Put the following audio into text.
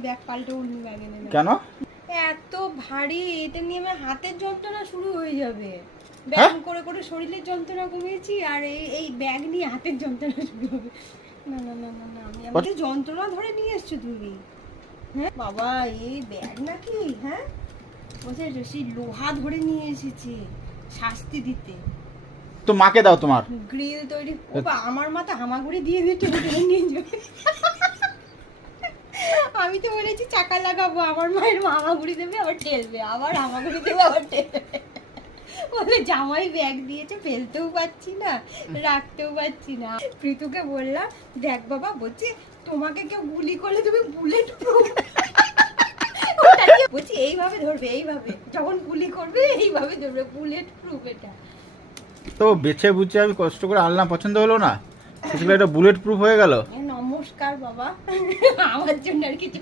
Bag পাল্টে অন্য bag এনে নাও। কেন? এত ভারী, এটা নিয়ে আমার হাতের যন্ত্রণা শুরু হয়ে যাবে। ব্যায়াম করে করে শরীরের যন্ত্রণা কমিয়েছি, আর এই ব্যাগ নিয়ে হাতের যন্ত্রণা শুরু হবে। না না না না না, আমি আমাদের যন্ত্রণা ধরে নিয়ে এসছো তুমি। হ্যাঁ বাবা, এই ব্যাগ নাকি? হ্যাঁ বলছে সেই লোহা ধরে নিয়ে এসেছি শাস্তি দিতে। তো মাকে দাও তোমার। গ্রিল তৈরি। ও বা, আমার মাথা হামাগুড়ি দিয়ে দিয়ে টেনে টেনে নিয়ে যাবে। আমি তো বলেছি চাকা লাগাবো, আমার মায়ের হামাগুড়ি দেবে আবার ঠেলবে, আবার হামাগুড়ি দেবে আবার ঠেলবে। বলে জামাই ব্যাগ দিয়েছে, ফেলতেও পাচ্ছি না রাখতেও পাচ্ছি না। প্রীতুকে বললাম দেখ বাবা, বলছি তোমাকে কেউ গুলি করলে তুমি বুলেট প্রুফ। বলছি এইভাবে ধরবে, এইভাবে যখন গুলি করবে এইভাবে ধরবে, বুলেট প্রুফ এটা। তো বেছে বুঝে আমি কষ্ট করে আনলাম, পছন্দ হলো না, সেগুলো এটা বুলেট প্রুফ হয়ে গেল। নমস্কার বাবা, আমার জন্য আর কিছু